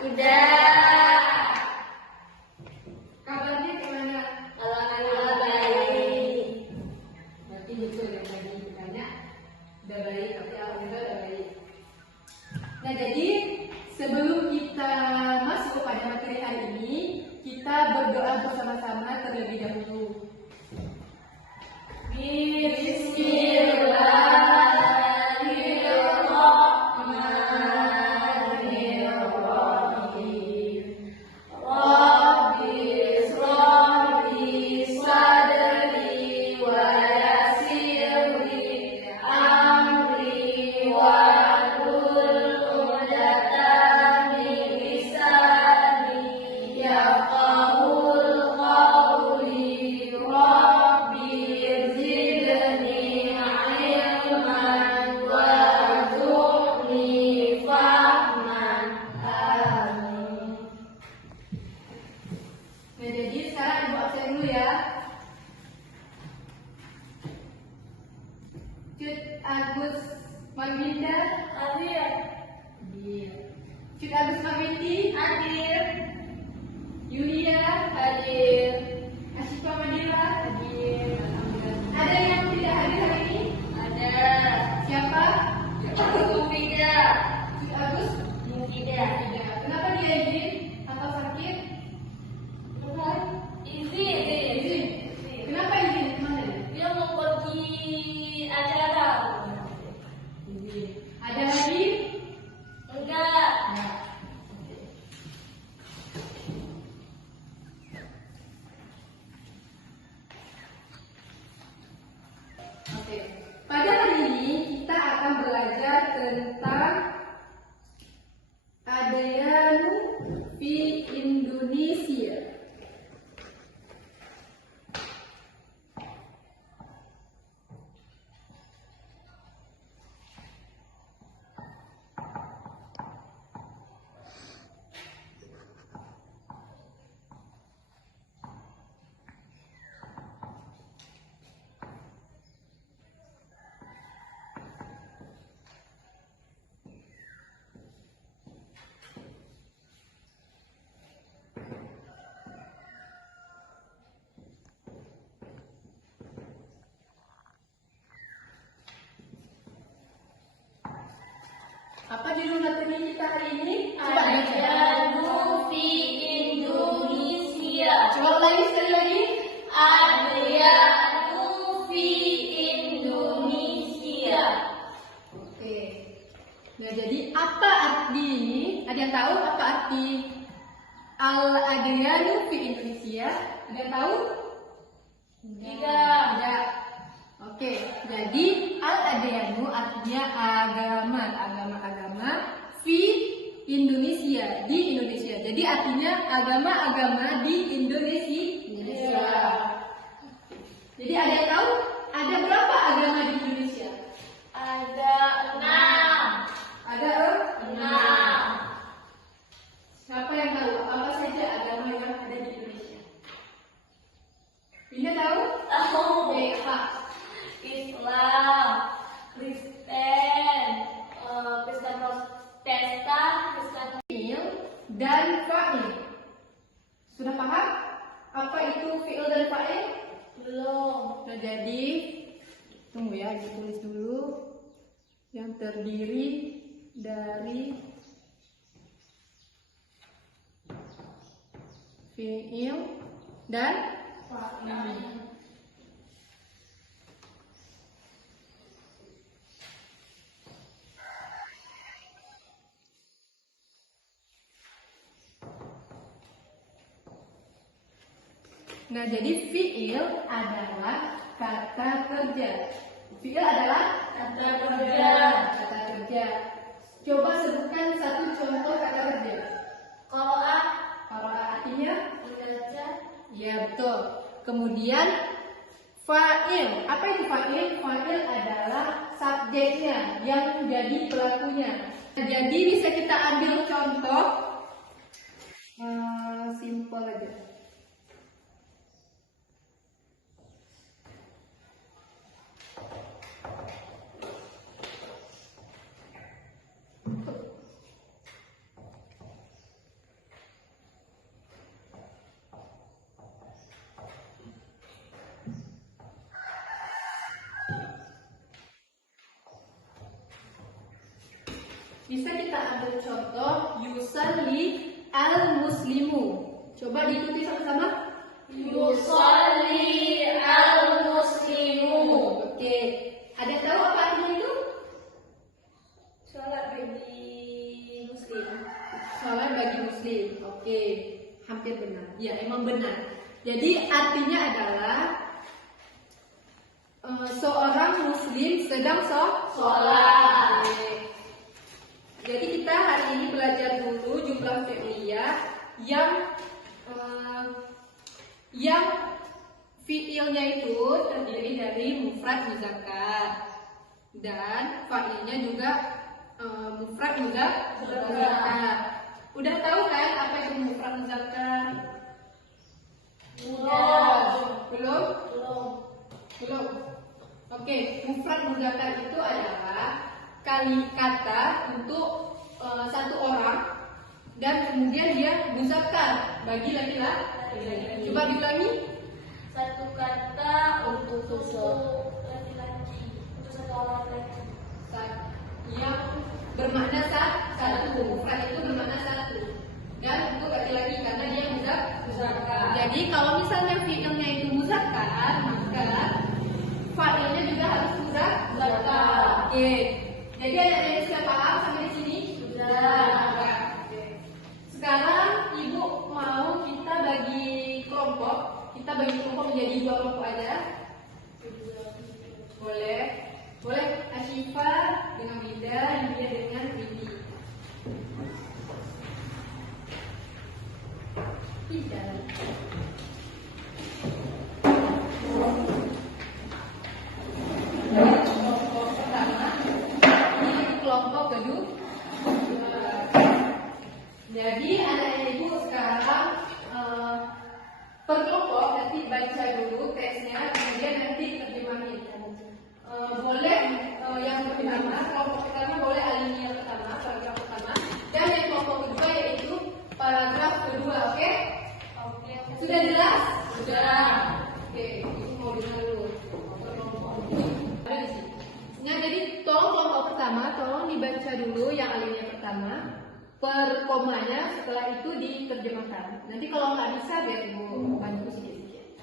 Udah. Kabarnya gimana? Alhamdulillah baik. Berarti itu yang tadi ditanya udah baik, tapi alhamdulillah udah baik. Nah, jadi sebelum kita masuk pada materi hari ini, kita berdoa bersama-sama terlebih dahulu. Bismillahirrahmanirrahim. Rabbi shrah sadri wa yassir li amri wahlul 'uqdatam min lisani yafqahul qawli. Rabbi zidni ilman warzuqni fahman. Amin. Nah, jadi sekarang ibu absen dulu ya. Cut Agus Marwinda Hadir. Cut Agus Marwindi Hadir. Yulia hadir. Asyifa Madira hadir. Alhamdulillah. Ada yang tidak hadir hari ini? Ada. Siapa? Mufidah. Cut Agus Mufidah. tidak. Kenapa dia izin atau sakit? Izin. Kenapa izin? Kemana dia? Dia mau pergi acara. Izin. Ada lagi? Enggak. Ya. Oke. Pada hari ini kita akan belajar tentang Adayanu fi Indonesia. Apa judul materi kita hari ini? Coba baca. Adayanu fi Indonesia. Coba ulangi sekali lagi. Adayanu fi Indonesia. Oke. Nah, jadi apa arti ini? Ada yang tahu apa arti Al-Adiyanu fi Indonesia? Ada yang tahu? Tidak. Tidak. Oke. Jadi Al-Adiyanu artinya agama fi Indonesia, di Indonesia. Jadi artinya agama-agama di Indonesia. Jadi ada yang tahu ada berapa agama di Indonesia? Ada 6. Ada 6. Siapa yang tahu apa saja agama yang ada di Indonesia? Bina tahu? Tahu. Apa? Islam, Kristen, Kristen Protestan, Kristen Fi'il dan fa'il. Sudah paham apa itu fi'il dan fa'il? belum. Nah, jadi tunggu ya, ditulis dulu. Yang terdiri dari fi'il dan fa'il. Nah, jadi fi'il adalah kata kerja. Fi'il adalah Kata kerja. Kata kerja. Coba sebutkan satu contoh kata kerja. Qara'a, Kalau artinya, membaca. ya betul. Kemudian fa'il. Apa itu fa'il? Fa'il adalah subjeknya yang menjadi pelakunya. Nah, jadi bisa kita ambil contoh simple aja. Bisa kita ambil contoh yusalli al-muslimu. Coba diikuti sama-sama. Yusalli al-muslimu. Oke. Ada yang tahu apa artinya itu? Salat bagi muslim. Salat bagi muslim. Oke. Hampir benar. Ya, emang benar. Jadi artinya adalah seorang muslim sedang sholat. Oke. Jadi kita hari ini belajar dulu jumlah fi'liyah yang fi'ilnya itu terdiri dari mufrad muzakkar dan fa'ilnya juga mufrad muzakkar. Udah tahu kan apa itu mufrad muzakkar? Belum? Belum. Oke, mufrad muzakkar itu adalah kata untuk satu orang dan kemudian dia muzakkar bagi laki-laki. Coba diulangi. Satu kata untuk laki-laki, untuk satu orang laki. Yang bermakna satu, mufrad itu bermakna satu dan untuk laki-laki karena dia muzakkar. Jadi kalau misalnya fi'ilnya itu muzakkar, maka fa'ilnya juga harus muzakkar. Oke. Jadi ada yang sudah paham sampai di sini? Sudah. Oke. Sekarang ibu mau kita bagi kelompok. Kita bagi kelompok menjadi 2 kelompok aja. Boleh. Boleh. Ashifa dengan Mida, India dengan Widi. Tidak. Kelompok pertama. Ini kelompok kedua. Jadi anak ibu sekarang per kelompok nanti baca dulu tesnya, kemudian nanti terjemahin. Boleh yang pertama, kelompok pertama boleh alinea pertama, paragraf pertama, dan yang kelompok kedua yaitu paragraf kedua, oke? Oke. Sudah jelas? Sudah. Oke, ibu mau dengar dulu. Ada di sini. Nah, jadi tolong kelompok pertama, tolong dibaca dulu yang alinea pertama per komanya, setelah itu diterjemahkan. Nanti kalau nggak bisa biar ibu bantu sedikit-sedikit.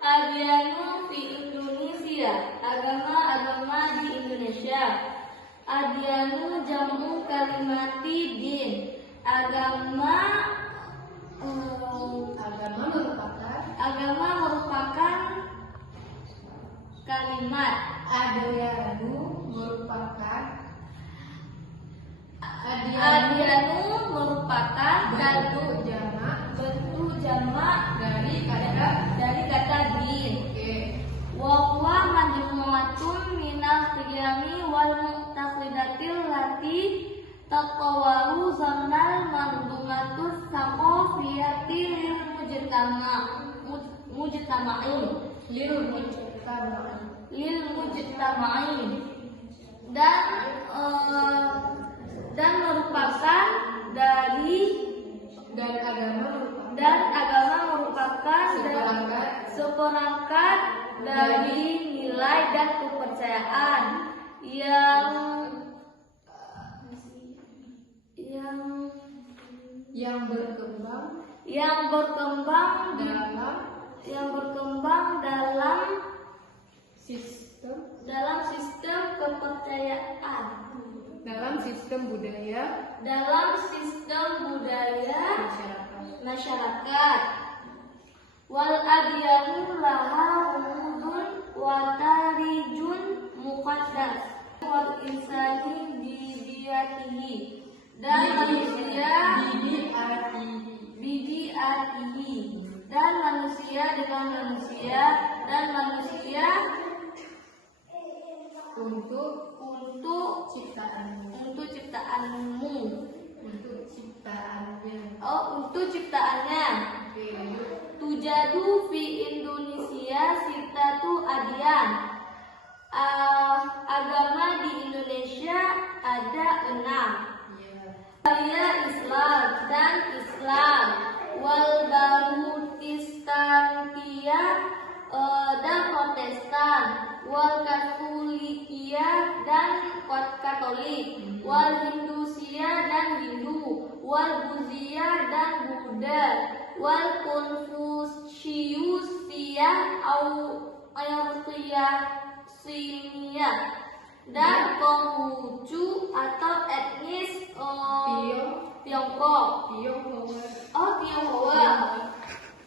Adianu di Indonesia, agama-agama di Indonesia. Adianu jamu kalimati din. Agama merupakan kalimat. Adianu merupakan bentuk jamak dari kata din. Oke. Wa huwa majmu'atun minal qiyami wal mu'taqidatil lati tatawaru zamnal mandumatus saqafiyati lil mujtama'in dan merupakan agama merupakan seperangkat dari nilai dan kepercayaan yang berkembang dalam sistem kepercayaan, dalam sistem budaya masyarakat. Wal adyanu laha rumudun wa tarijun muqaddas wal insani bidiyatihi dan bidiatihi dan manusia dengan manusia dan manusia untuk ciptaanmu. Untuk ciptaannya. Oke, lanjut. Tujadu fi Indonesia sitatu adyan. Agama di Indonesia ada 6. Saya Islam dan Islam. Wal Baluchistaniyah dan Protestan. wal Katolikiyah dan Katolik, wal Hindusia dan Hindu, wal Buddhia dan Buddha, wal Konfusiusia Ayatiyah dan Konghucu atau etnis Tiongkok. Tionghoa.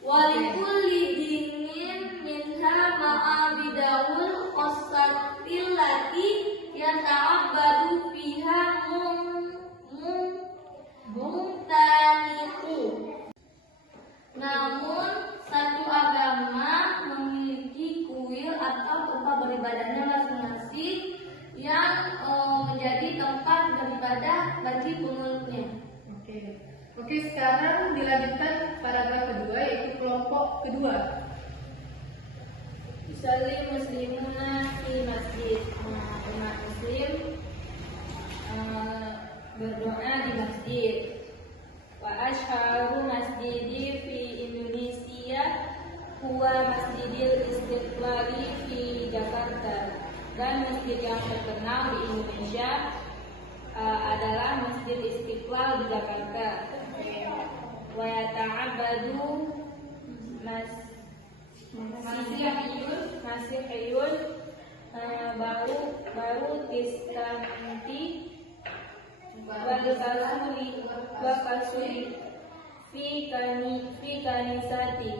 Walikulli dinin minha ma'abidahul qasatil lati yata'abbadu fiha mumtanihu. Namun satu agama memiliki kuil atau tempat beribadahnya masing-masing yang menjadi tempat beribadah bagi pengeluknya. Oke, sekarang dilanjutkan paragraf kedua, yaitu kelompok kedua. Yusalli muslimuna fi masjid. Umat muslim berdoa di masjid. Wa asharu masjidi fi Indonesia huwa Masjidil Istiqlali fi Jakarta. Dan masjid yang terkenal di Indonesia adalah Masjid Istiqlal di Jakarta. Wa yata'abbadu Masihiyun baru Kristanti wa kasuli fi kanisati.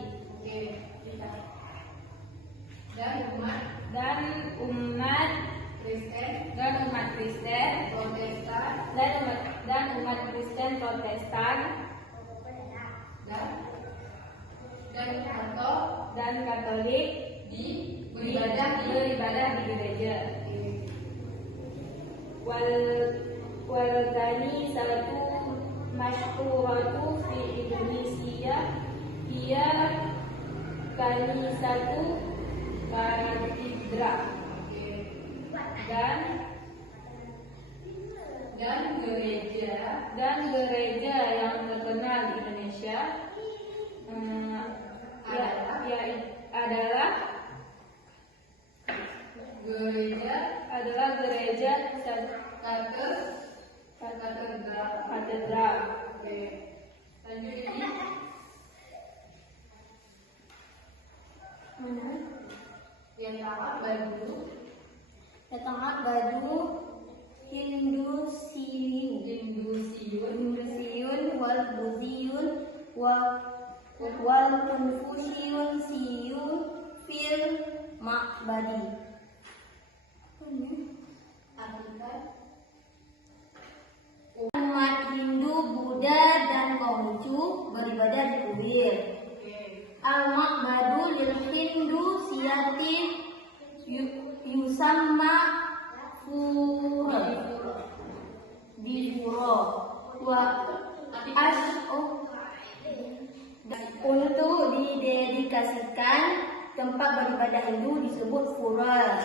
Dan umat Kristen Protestan dan Katolik beribadah di gereja. Wal kanisatu masyhuratu fi Indonesia hiya kanisatu katedral. Dan gereja yang terkenal di Indonesia adalah gereja katedral. Lanjut ini. Yata'abbadu Hindusiyun wal Buddhiyun wal Konfusiun fil ma'badi. Umat Hindu, Buddha dan Konghucu beribadah di kuil. Al-Ma'badu lil Hindu siyati yusamma Dihuro untuk didedikasikan tempat beribadah Hindu disebut Pura.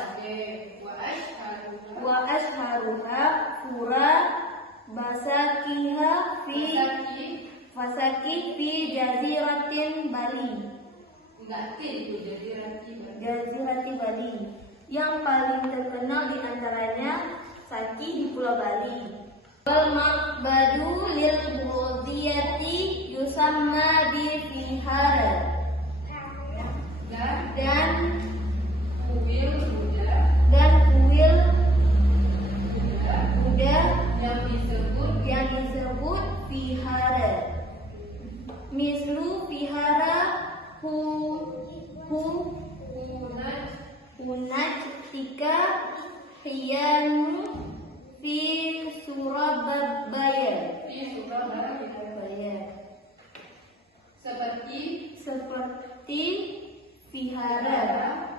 Wa ashharuha Pura Fasaki fi Jaziratin Bali. Jazirati Bali. Yang paling terkenal di antaranya Saki di Pulau Bali. Wal ma'badu lil Buddhiyati yusamma bi Vihara. Dan kuil Buddha yang disebut Vihara. Mislu Vihara Hunajtika Hiyanu fi Surabaya. Seperti vihara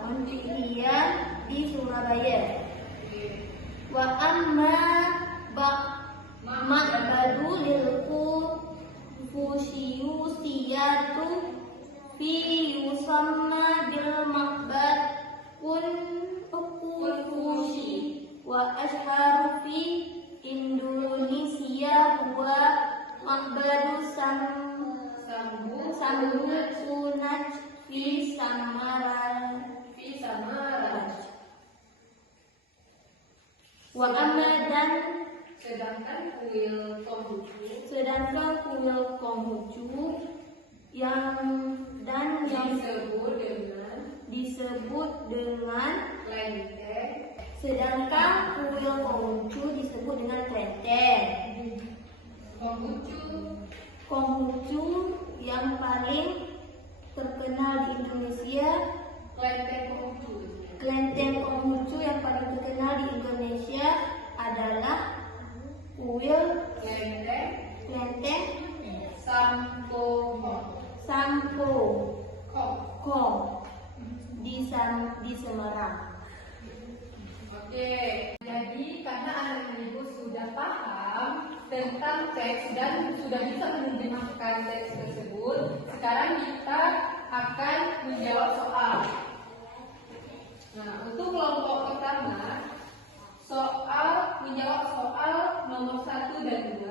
Hontikian di Surabaya. Wa amma ma'badu lil Konfusiusiyatu fi yusamma bil ma'bad Konfusi wa ashharu fi Indonesia huwa ma'badu Sedangkan kuil Konghucu Sedangkan kuil Konghucu yang disebut dengan Klenteng. sedangkan kuil Konghucu disebut dengan kelenteng. Konghucu yang paling terkenal di Indonesia, kelenteng Konghucu yang paling terkenal di Indonesia adalah kuil kelenteng Sampo Kong di Semarang. Oke, jadi karena anak ibu sudah paham tentang teks dan sudah bisa menerjemahkan teks tersebut, sekarang kita akan menjawab soal. Nah, untuk kelompok pertama, menjawab soal nomor 1 dan 2.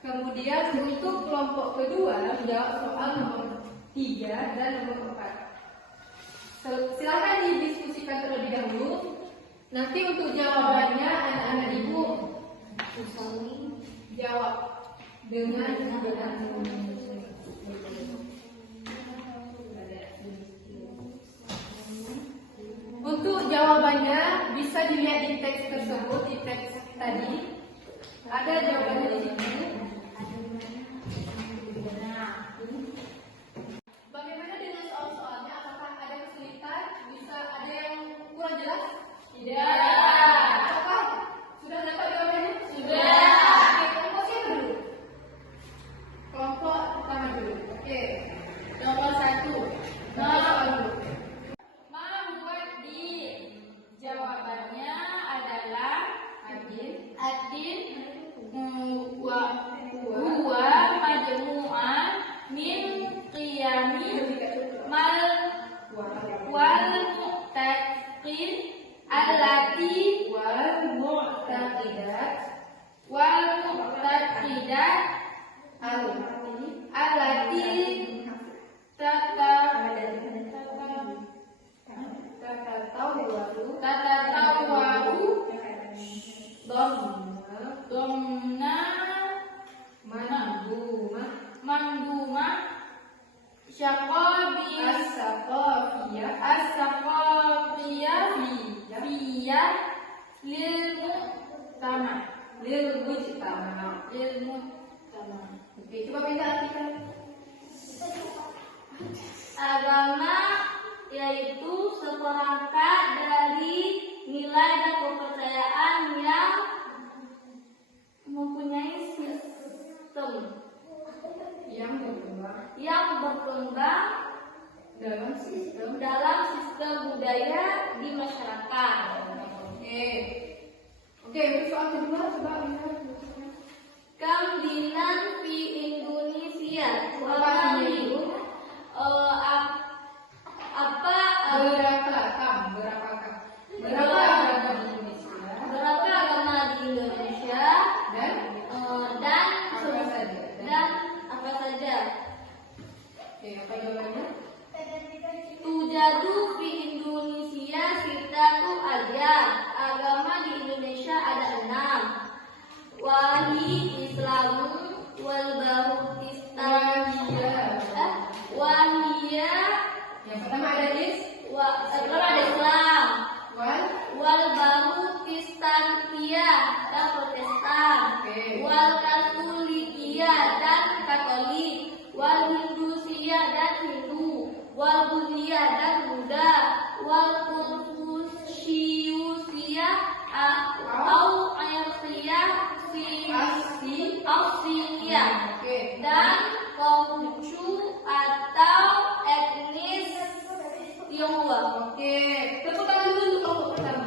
Kemudian untuk kelompok kedua, menjawab soal nomor 3 dan nomor 4. Silakan didiskusikan terlebih dahulu. Nanti untuk jawabannya anak-anak ibu jawab dengan benar. Untuk jawabannya bisa dilihat di teks tersebut, di teks tadi ada jawabannya di sini. Bagaimana dengan soal-soalnya? Apakah ada kesulitan? Bisa ada yang kurang jelas? Tidak. Apakah sudah dapat jawabannya? Sudah. Oke, kelompok siapa dulu? Kelompok pertama dulu. Oke. Nomor 1. Membuat di jawabannya adalah Adin huwa majmu'an min qiyami wal mu'taqin allati allati tatatawwaru domna manduma as-saqafiyah fiyah lil mujtama. Oke, coba beda artikan. Agama yaitu seperangkat dari nilai dan kepercayaan yang mempunyai sistem yang berkembang dalam sistem budaya di masyarakat. Oke, untuk soal kedua coba lihat. Kambilan di Indonesia. Berapa agama di Indonesia? Berapa agama di Indonesia? Dan apa saja? Oke, apa jawabannya? Tujadu di Indonesia sitatu aja. Agama di Indonesia ada 6. Wahid Islamu wal Bahutistan. Wahiyah. Yang pertama ada Islam. Wal Bahutistan dan Protestan. Wal Katolikiyah dan Katolik. Wal Hindusia dan Hindu. Wal Buddhia dan Buddha. Wal Konfusiusia atau Australia dan Konghucu atau etnis Tionghoa. Oke, tepuk tangan dulu untuk kelompok pertama.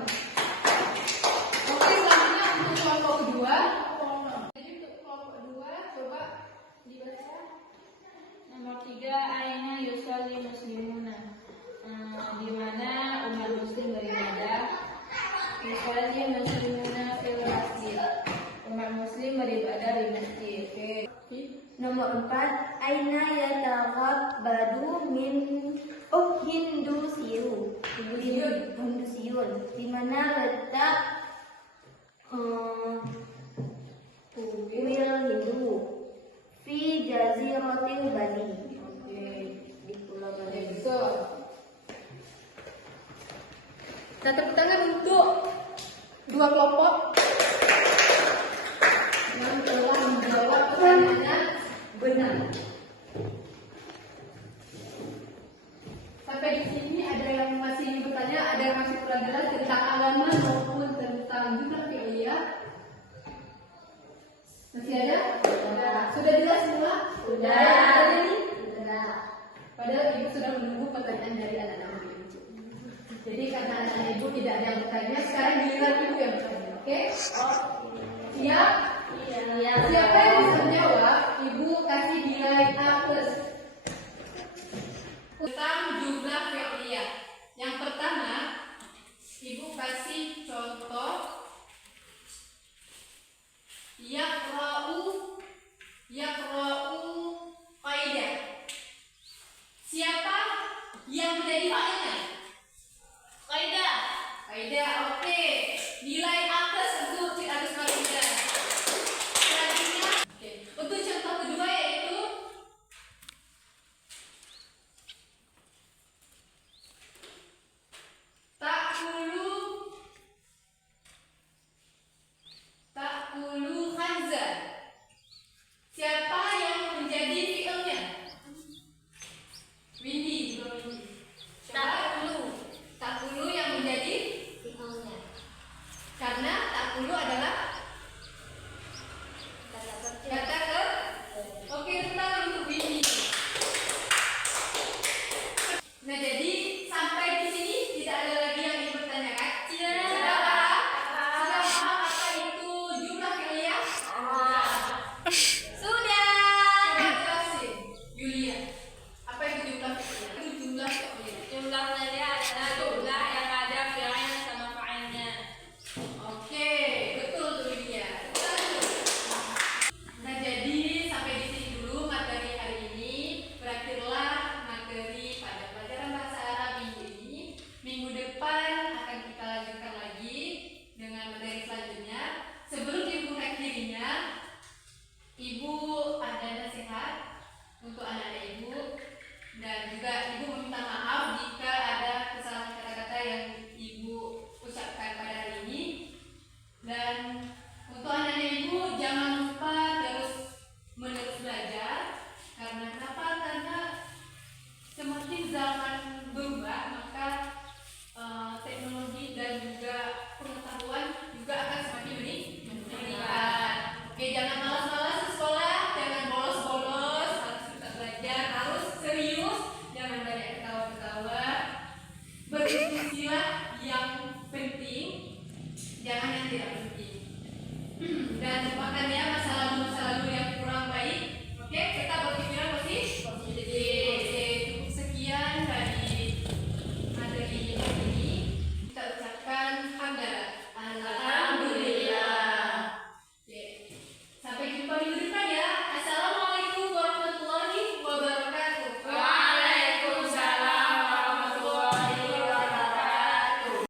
Oke, selanjutnya untuk kelompok kedua. Jadi untuk kelompok kedua coba dibaca. Nomor 3, aina yusalli muslimuna. Di mana umat muslim beribadah. Yusalli muslimuna fil masjid. Umat muslim beribadah di masjid. Nomor 4, aina yataghabbadu min Hindusiyun. Di mana letak jaziratil Bali. Oke. Di Pulau Oke, Bali. betul. Nah, tepuk tangan untuk dua kelompok yang telah menjawab pertanyaannya benar. Sampai di sini ada yang masih ingin bertanya, ada yang masih kurang jelas tentang halaman maupun tentang jumlah PIA? Masih ada? Sudah jelas semua? Sudah. Ini? Sudah. Padahal ibu sudah menunggu pertanyaan dari anak-anak ibu. Jadi karena anak ibu tidak ada yang bertanya, sekarang giliran ibu yang bertanya, oke? Oh, Siap? iya. Siapa yang bisa menjawab